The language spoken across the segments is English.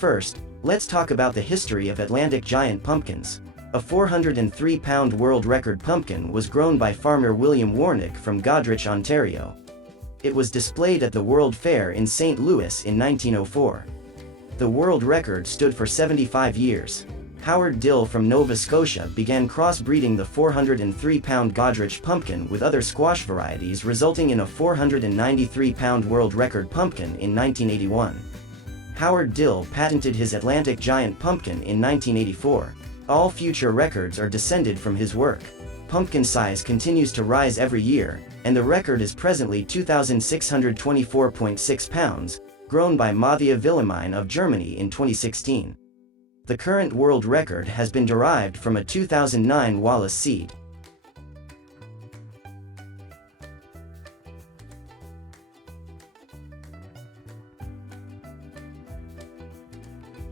first, let's talk about the history of Atlantic giant pumpkins. A 403-pound world record pumpkin was grown by farmer William Warnick from Goderich, Ontario. It was displayed at the World Fair in St. Louis in 1904. The world record stood for 75 years. Howard Dill from Nova Scotia began crossbreeding the 403-pound Goderich pumpkin with other squash varieties, resulting in a 493-pound world record pumpkin in 1981. Howard Dill patented his Atlantic giant pumpkin in 1984. All future records are descended from his work. Pumpkin size continues to rise every year, and the record is presently 2,624.6 pounds, grown by Matthias Wilhelmine of Germany in 2016. The current world record has been derived from a 2009 Wallace seed.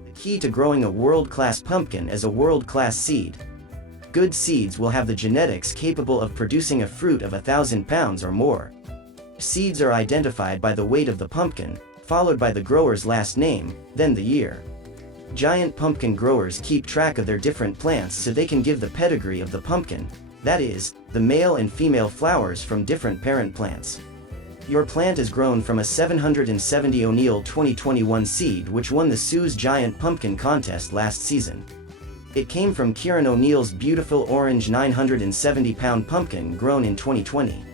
The key to growing a world-class pumpkin is a world-class seed. Good seeds will have the genetics capable of producing a fruit of 1,000 pounds or more. Seeds are identified by the weight of the pumpkin, followed by the grower's last name, then the year. Giant pumpkin growers keep track of their different plants so they can give the pedigree of the pumpkin, that is, the male and female flowers from different parent plants. Your plant is grown from a 770 O'Neill 2021 seed which won the Sue's Giant Pumpkin Contest last season. It came from Kieran O'Neill's beautiful orange 970-pound pumpkin grown in 2020.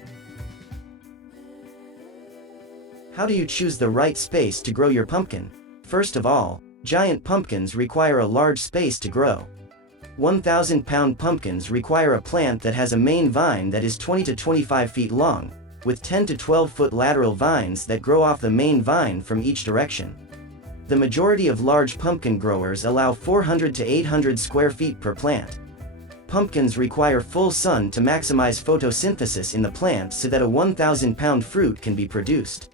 How do you choose the right space to grow your pumpkin? First of all, giant pumpkins require a large space to grow. 1,000-pound pumpkins require a plant that has a main vine that is 20 to 25 feet long, with 10 to 12-foot lateral vines that grow off the main vine from each direction. The majority of large pumpkin growers allow 400 to 800 square feet per plant. Pumpkins require full sun to maximize photosynthesis in the plant so that a 1,000-pound fruit can be produced.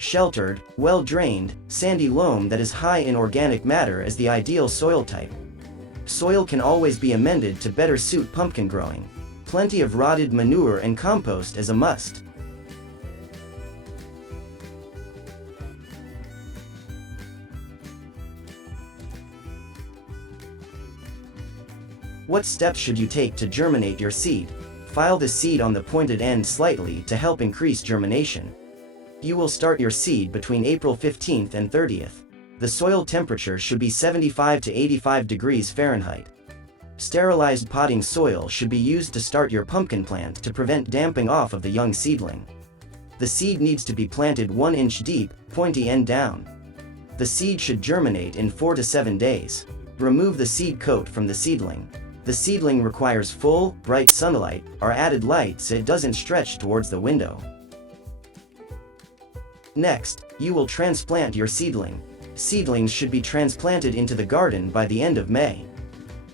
Sheltered, well-drained, sandy loam that is high in organic matter is the ideal soil type. Soil can always be amended to better suit pumpkin growing. Plenty of rotted manure and compost is a must. What steps should you take to germinate your seed? File the seed on the pointed end slightly to help increase germination. You will start your seed between April 15th and 30th. The soil temperature should be 75 to 85 degrees Fahrenheit. Sterilized potting soil should be used to start your pumpkin plant to prevent damping off of the young seedling. The seed needs to be planted 1 inch deep, pointy end down. The seed should germinate in 4 to 7 days. Remove the seed coat from the seedling. The seedling requires full, bright sunlight, or added light so it doesn't stretch towards the window. Next, you will transplant your seedling. Seedlings should be transplanted into the garden by the end of May.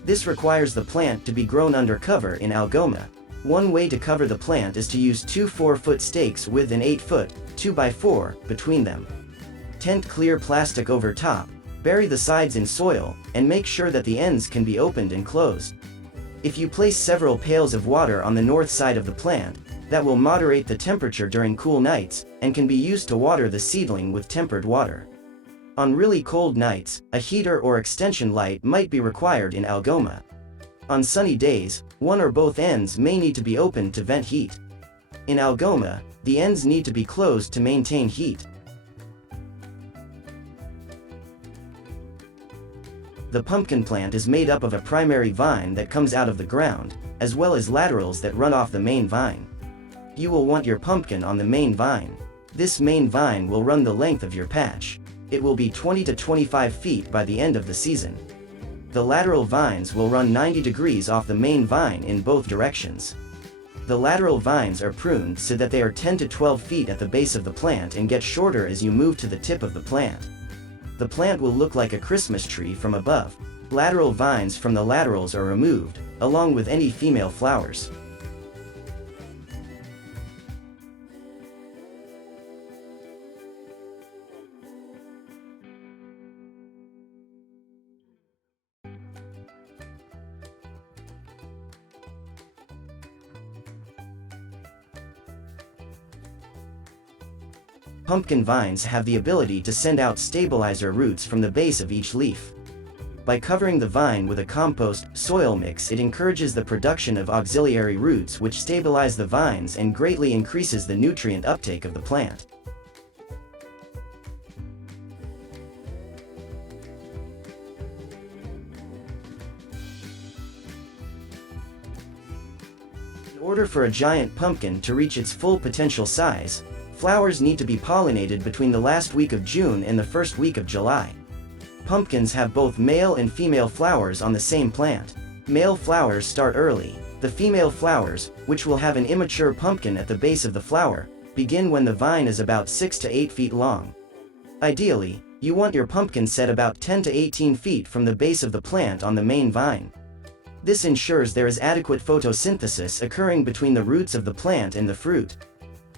This requires the plant to be grown under cover in algoma. One way to cover the plant is to use 2 4-foot stakes with an 8-foot, 2x4, between them. Tent clear plastic over top, bury the sides in soil, and make sure that the ends can be opened and closed. If you place several pails of water on the north side of the plant, that will moderate the temperature during cool nights, and can be used to water the seedling with tempered water. On really cold nights, a heater or extension light might be required in algoma. On sunny days, one or both ends may need to be opened to vent heat. In algoma, the ends need to be closed to maintain heat. The pumpkin plant is made up of a primary vine that comes out of the ground, as well as laterals that run off the main vine. You will want your pumpkin on the main vine. This main vine will run the length of your patch. It will be 20 to 25 feet by the end of the season. The lateral vines will run 90 degrees off the main vine in both directions. The lateral vines are pruned so that they are 10 to 12 feet at the base of the plant and get shorter as you move to the tip of the plant. The plant will look like a Christmas tree from above. Lateral vines from the laterals are removed, along with any female flowers. Pumpkin vines have the ability to send out stabilizer roots from the base of each leaf. By covering the vine with a compost soil mix, it encourages the production of auxiliary roots which stabilize the vines and greatly increases the nutrient uptake of the plant. In order for a giant pumpkin to reach its full potential size, flowers need to be pollinated between the last week of June and the first week of July. Pumpkins have both male and female flowers on the same plant. Male flowers start early. The female flowers, which will have an immature pumpkin at the base of the flower, begin when the vine is about 6 to 8 feet long. Ideally, you want your pumpkin set about 10 to 18 feet from the base of the plant on the main vine. This ensures there is adequate photosynthesis occurring between the roots of the plant and the fruit.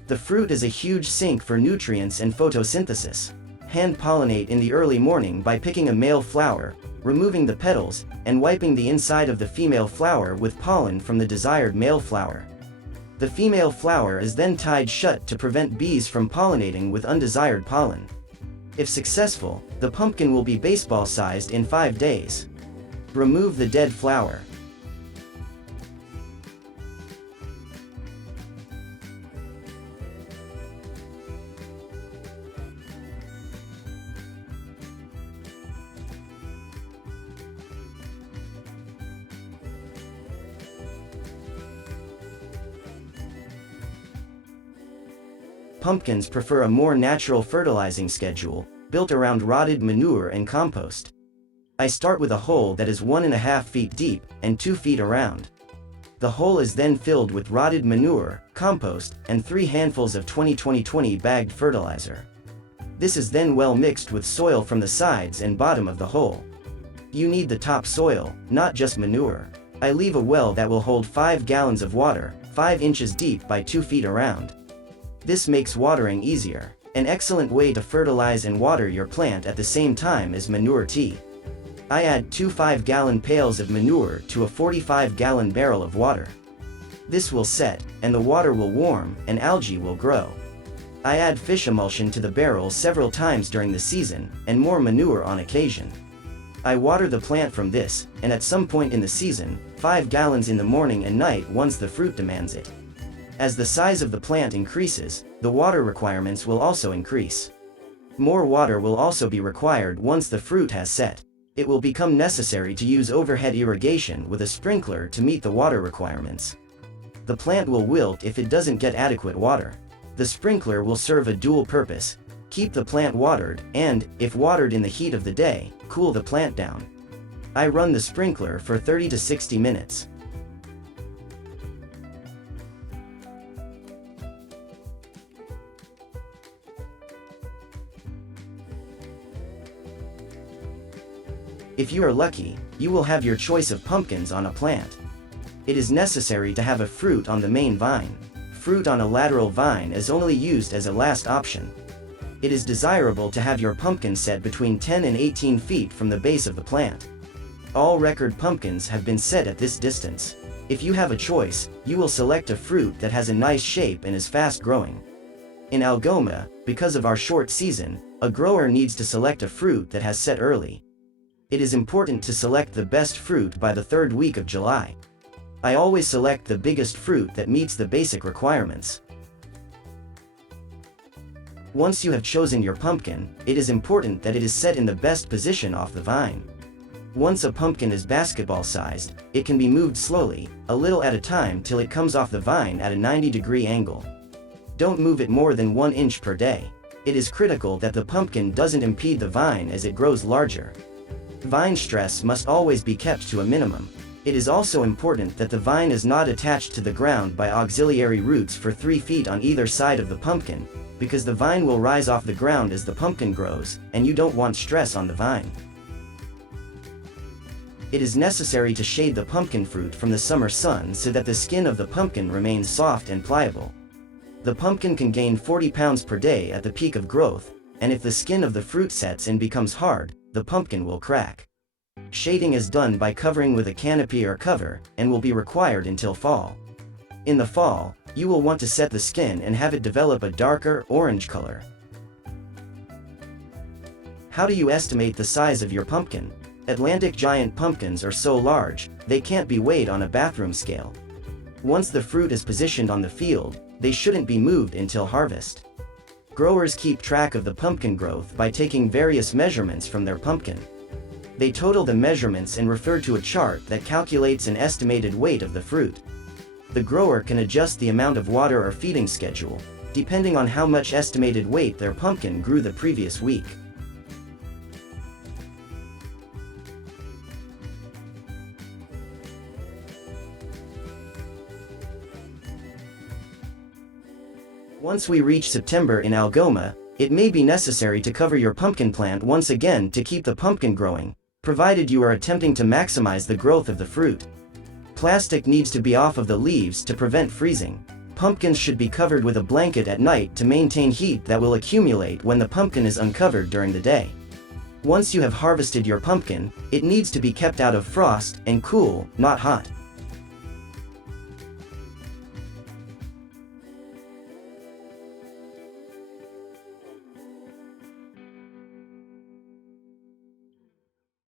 The fruit is a huge sink for nutrients and photosynthesis. Hand pollinate in the early morning by picking a male flower, removing the petals, and wiping the inside of the female flower with pollen from the desired male flower. The female flower is then tied shut to prevent bees from pollinating with undesired pollen. If successful, the pumpkin will be baseball-sized in 5 days. Remove the dead flower. Pumpkins prefer a more natural fertilizing schedule, built around rotted manure and compost. I start with a hole that is 1.5 feet deep and 2 feet around. The hole is then filled with rotted manure, compost, and 3 handfuls of 20-20-20 bagged fertilizer. This is then well mixed with soil from the sides and bottom of the hole. You need the top soil, not just manure. I leave a well that will hold 5 gallons of water, 5 inches deep by 2 feet around. This makes watering easier. An excellent way to fertilize and water your plant at the same time is manure tea. I add 2 5-gallon pails of manure to a 45-gallon barrel of water. This will set, and the water will warm, and algae will grow. I add fish emulsion to the barrel several times during the season, and more manure on occasion. I water the plant from this, and at some point in the season, 5 gallons in the morning and night once the fruit demands it. As the size of the plant increases, the water requirements will also increase. More water will also be required once the fruit has set. It will become necessary to use overhead irrigation with a sprinkler to meet the water requirements. The plant will wilt if it doesn't get adequate water. The sprinkler will serve a dual purpose: keep the plant watered, and, if watered in the heat of the day, cool the plant down. I run the sprinkler for 30 to 60 minutes. If you are lucky, you will have your choice of pumpkins on a plant. It is necessary to have a fruit on the main vine. Fruit on a lateral vine is only used as a last option. It is desirable to have your pumpkin set between 10 and 18 feet from the base of the plant. All record pumpkins have been set at this distance. If you have a choice, you will select a fruit that has a nice shape and is fast growing. In Algoma, because of our short season, a grower needs to select a fruit that has set early. It is important to select the best fruit by the 3rd week of July. I always select the biggest fruit that meets the basic requirements. Once you have chosen your pumpkin, it is important that it is set in the best position off the vine. Once a pumpkin is basketball-sized, it can be moved slowly, a little at a time till it comes off the vine at a 90-degree angle. Don't move it more than 1 inch per day. It is critical that the pumpkin doesn't impede the vine as it grows larger. Vine stress must always be kept to a minimum. It is also important that the vine is not attached to the ground by auxiliary roots for 3 feet on either side of the pumpkin, because the vine will rise off the ground as the pumpkin grows, and you don't want stress on the vine. It is necessary to shade the pumpkin fruit from the summer sun so that the skin of the pumpkin remains soft and pliable. The pumpkin can gain 40 pounds per day at the peak of growth, and if the skin of the fruit sets and becomes hard, the pumpkin will crack. Shading is done by covering with a canopy or cover, and will be required until fall. In the fall, you will want to set the skin and have it develop a darker orange color. How do you estimate the size of your pumpkin? Atlantic giant pumpkins are so large, they can't be weighed on a bathroom scale. Once the fruit is positioned on the field, they shouldn't be moved until harvest. Growers keep track of the pumpkin growth by taking various measurements from their pumpkin. They total the measurements and refer to a chart that calculates an estimated weight of the fruit. The grower can adjust the amount of water or feeding schedule, depending on how much estimated weight their pumpkin grew the previous week. Once we reach September in Algoma, it may be necessary to cover your pumpkin plant once again to keep the pumpkin growing, provided you are attempting to maximize the growth of the fruit. Plastic needs to be off of the leaves to prevent freezing. Pumpkins should be covered with a blanket at night to maintain heat that will accumulate when the pumpkin is uncovered during the day. Once you have harvested your pumpkin, it needs to be kept out of frost and cool, not hot.